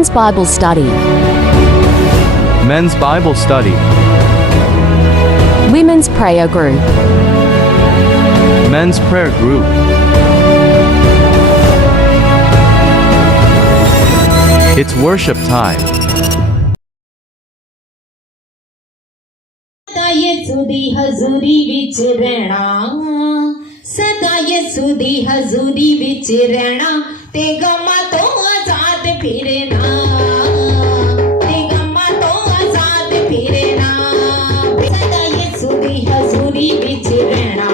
Men's Bible Study. Men's Bible Study. Women's Prayer Group. Men's Prayer Group. It's worship time. सदा यसु दी हजूरी विच रहना, सदा यसु दी हजूरी विच रहना, ते गमा तो आजाद फिरना, ते गमा तो आजाद फिरना। सदा यसु दी हजूरी विच रहना,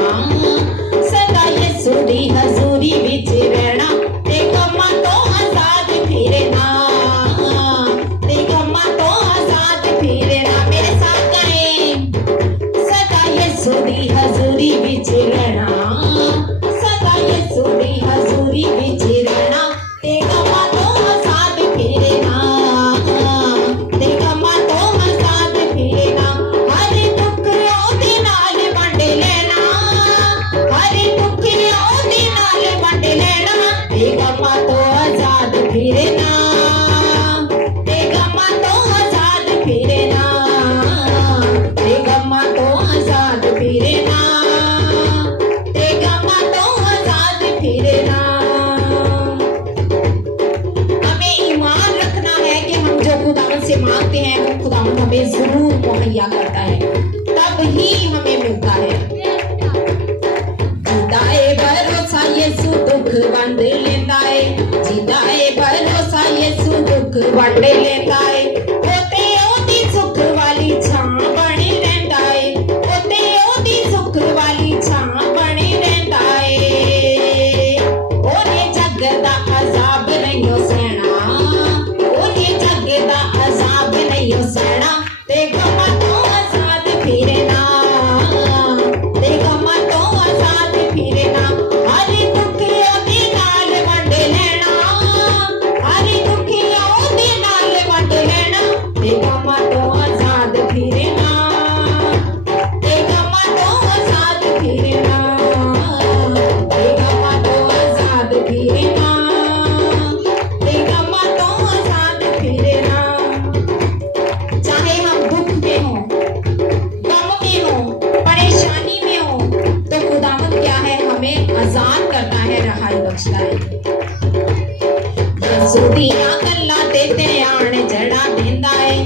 सदा यसु दी हजूरी विच रहना, ते गमा तो आजाद फिरना, ते गमा तो आजाद फिरना। मेरे साथ गाएं, सदा यसु दी हजूरी विच रहना, सदा यसु दी हजूरी विच रहना, ते गमा तो आजाद फिरना, ते गमा तो आजाद फिरना। हर दुख ओदे नाल वंड लेना, हर दुख ओदे नाल वंड लेना, ते गमा तो आजाद फिरना, ते गमा तो आजाद फिरना, ते गमा तो आजाद फिरना, ते गमा तो आजाद फिरना। हमें ईमान रखना है कि हम जो खुदावंद से मांगते हैं वो खुदावंद हमें जरूर मुहैया करता है, तब ही हमें मिलता है। जिंदा है भरोसा यीशु दुख वंड लेंदा है, जिंदा है भरोसा यीशु दुख वंड लेंदा है। ओते ओदी सुख वाली छां बनी रहंदा है, ओते ओदी सुख वाली छां बनी रहंदा है। ओने जग दा अजाब नहीं सहना, ओने जग दा अजाब नहीं सहना, ते गमा तो आजाद फिरना, ते गमा तो आजाद फिरना। हर दुख ओदे नाल वंड लेना, हर दुख ओदे नाल वंड लेना, ते गमा तो आजाद फिरना, ते गमा तो आजाद फिरना, ते गमा तो आजाद फिरना, ते गमा तो आजाद फिरना। चाहे हम दुख में हो, गम में हो, परेशानी में हो, तो खुदावंद क्या है, हमें आजाद करता है, रहाई बख्शता है। यीशु दियां गल्लां ते ध्यान जड़ा देंदा है,